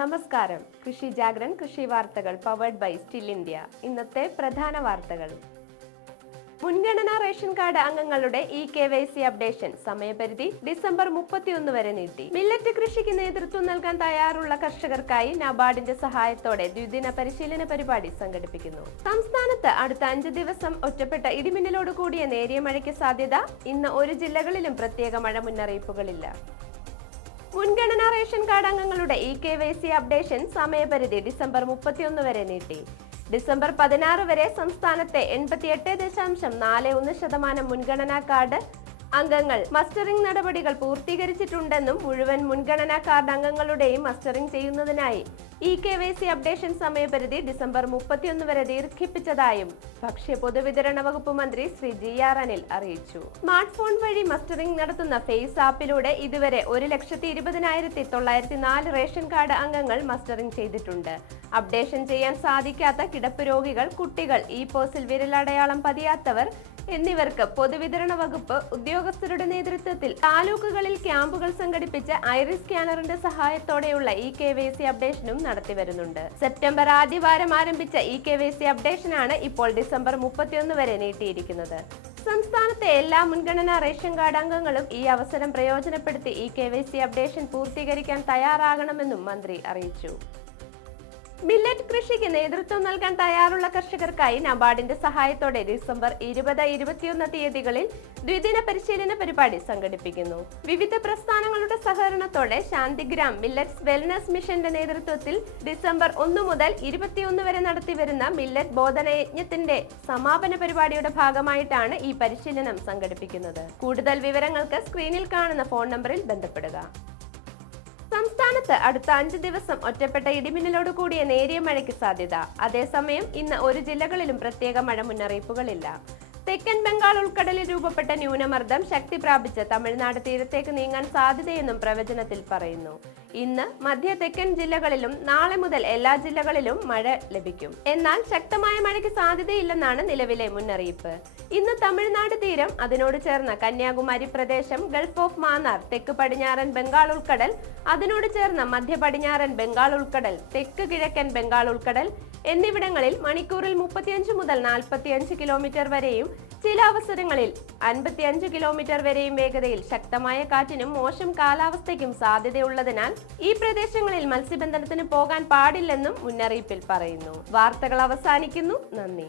നമസ്കാരം. കൃഷി ജാഗ്രൻ കൃഷി വാർത്തകൾ പവേർഡ് ബൈ സ്റ്റിൽ ഇന്ത്യ ഇന്നത്തെ പ്രധാന വാർത്തകൾ. മുൻഗണനാ റേഷൻ കാർഡ് അംഗങ്ങളുടെ E K Y C updation സമയപരിധി ഡിസംബർ മുപ്പത്തിയൊന്ന് വരെ നീട്ടി. മില്ലറ്റ് കൃഷിക്ക് നേതൃത്വം നൽകാൻ തയ്യാറുള്ള കർഷകർക്കായി നബാർഡിന്റെ സഹായത്തോടെ ദ്വിദിന പരിശീലന പരിപാടി സംഘടിപ്പിക്കുന്നു. സംസ്ഥാനത്ത് അടുത്ത അഞ്ച് ദിവസം ഒറ്റപ്പെട്ട ഇടിമിന്നലോട് കൂടിയ നേരിയ മഴയ്ക്ക് സാധ്യത. ഇന്ന് ഒരു ജില്ലകളിലും പ്രത്യേക മഴ മുന്നറിയിപ്പുകളില്ല. മുൻഗണനാ റേഷൻ കാർഡ് അംഗങ്ങളുടെ E K Y C updation സമയപരിധി ഡിസംബർ മുപ്പത്തിയൊന്ന് വരെ നീട്ടി. ഡിസംബർ പതിനാറ് വരെ സംസ്ഥാനത്തെ എൺപത്തിയെട്ട് ദശാംശം നാല് ഒന്ന് ശതമാനം മുൻഗണനാ കാർഡ് അംഗങ്ങൾ മസ്റ്ററിംഗ് നടപടികൾ പൂർത്തീകരിച്ചിട്ടുണ്ടെന്നും മുഴുവൻ മുൻഗണനാ കാർഡ് അംഗങ്ങളുടെയും മസ്റ്ററിംഗ് ചെയ്യുന്നതിനായി E K Y C updation സമയപരിധി ഡിസംബർ മുപ്പത്തിയൊന്ന് വരെ ദീർഘിപ്പിച്ചതായും ഭക്ഷ്യ പൊതുവിതരണ വകുപ്പ് മന്ത്രി ശ്രീ ജി ആർ അനിൽ അറിയിച്ചു. സ്മാർട്ട് ഫോൺ വഴി മസ്റ്ററിംഗ് നടത്തുന്ന ഫേസ് ആപ്പിലൂടെ ഇതുവരെ ഒരു ലക്ഷത്തി ഇരുപതിനായിരത്തി തൊള്ളായിരത്തി നാല് റേഷൻ കാർഡ് അംഗങ്ങൾ മസ്റ്ററിംഗ് ചെയ്തിട്ടുണ്ട്. അപ്ഡേഷൻ ചെയ്യാൻ സാധിക്കാത്ത കിടപ്പ് രോഗികൾ കുട്ടികൾ ഇ പോസിൽ വിരലടയാളം പതിയാത്തവർ എന്നിവർക്ക് പൊതുവിതരണ വകുപ്പ് ഉദ്യോഗസ്ഥരുടെ നേതൃത്വത്തിൽ താലൂക്കുകളിൽ ക്യാമ്പുകൾ സംഘടിപ്പിച്ച് ഐറിസ് സ്കാനറിന്റെ സഹായത്തോടെയുള്ള ഇ കെ വൈ സി അപ്ഡേഷനും നടത്തി വരുന്നുണ്ട്. സെപ്റ്റംബർ ആദ്യവാരം ആരംഭിച്ച ഇ കെ വൈ സി അപ്ഡേഷനാണ് ഇപ്പോൾ ഡിസംബർ മുപ്പത്തിയൊന്ന് വരെ നീട്ടിയിരിക്കുന്നത്. സംസ്ഥാനത്തെ എല്ലാ മുൻഗണനാ റേഷൻ കാർഡ് അംഗങ്ങളും ഈ അവസരം പ്രയോജനപ്പെടുത്തി E K Y C updation പൂർത്തീകരിക്കാൻ തയ്യാറാകണമെന്നും മന്ത്രി അറിയിച്ചു. മില്ലറ്റ് കൃഷിക്ക് നേതൃത്വം നൽകാൻ തയ്യാറുള്ള കർഷകർക്കായി നബാർഡിന്റെ സഹായത്തോടെ ഡിസംബർ ഇരുപത് ഇരുപത്തിയൊന്ന് തീയതികളിൽ ദ്വിദിന പരിശീലന പരിപാടി സംഘടിപ്പിക്കുന്നു. വിവിധ പ്രസ്ഥാനങ്ങളുടെ സഹകരണത്തോടെ ശാന്തിഗ്രാം മില്ലറ്റ്സ് വെൽനസ് മിഷന്റെ നേതൃത്വത്തിൽ ഡിസംബർ ഒന്ന് മുതൽ ഇരുപത്തിയൊന്ന് വരെ നടത്തിവരുന്ന മില്ലറ്റ് ബോധനയജ്ഞത്തിന്റെ സമാപന പരിപാടിയുടെ ഭാഗമായിട്ടാണ് ഈ പരിശീലനം സംഘടിപ്പിക്കുന്നത്. കൂടുതൽ വിവരങ്ങൾക്ക് സ്ക്രീനിൽ കാണുന്ന ഫോൺ നമ്പറിൽ ബന്ധപ്പെടുക. സംസ്ഥാനത്ത് അടുത്ത അഞ്ച് ദിവസം ഒറ്റപ്പെട്ട ഇടിമിന്നലോട് കൂടിയ നേരിയ മഴയ്ക്ക് സാധ്യത. അതേസമയം ഇന്ന് ഒരു ജില്ലകളിലും പ്രത്യേക മഴ മുന്നറിയിപ്പുകളില്ല. തെക്കൻ ബംഗാൾ ഉൾക്കടലിൽ രൂപപ്പെട്ട ന്യൂനമർദ്ദം ശക്തി പ്രാപിച്ച് തമിഴ്നാട് തീരത്തേക്ക് നീങ്ങാൻ സാധ്യതയെന്നും പ്രവചനത്തിൽ പറയുന്നു. ഇന്ന് മധ്യ തെക്കൻ ജില്ലകളിലും നാളെ മുതൽ എല്ലാ ജില്ലകളിലും മഴ ലഭിക്കും. എന്നാൽ ശക്തമായ മഴയ്ക്ക് സാധ്യതയില്ലെന്നാണ് നിലവിലെ മുന്നറിയിപ്പ്. ഇന്ന് തമിഴ്നാട് തീരം അതിനോട് ചേർന്ന കന്യാകുമാരി പ്രദേശം ഗൾഫ് ഓഫ് മാന്നാർ തെക്ക് പടിഞ്ഞാറൻ ബംഗാൾ ഉൾക്കടൽ അതിനോട് ചേർന്ന മധ്യ പടിഞ്ഞാറൻ ബംഗാൾ ഉൾക്കടൽ തെക്ക് കിഴക്കൻ ബംഗാൾ ഉൾക്കടൽ എന്നിവിടങ്ങളിൽ മണിക്കൂറിൽ മുപ്പത്തിയഞ്ച് മുതൽ നാൽപ്പത്തിയഞ്ച് കിലോമീറ്റർ വരെയും ചില അവസരങ്ങളിൽ അൻപത്തിയഞ്ച് കിലോമീറ്റർ വരെയും വേഗതയിൽ ശക്തമായ കാറ്റിനും മോശം കാലാവസ്ഥയ്ക്കും സാധ്യതയുള്ളതിനാൽ ഈ പ്രദേശങ്ങളിൽ മത്സ്യബന്ധനത്തിന് പോകാൻ പാടില്ലെന്നും മുന്നറിയിപ്പിൽ പറയുന്നു. വാർത്തകൾ അവസാനിക്കുന്നു. നന്ദി.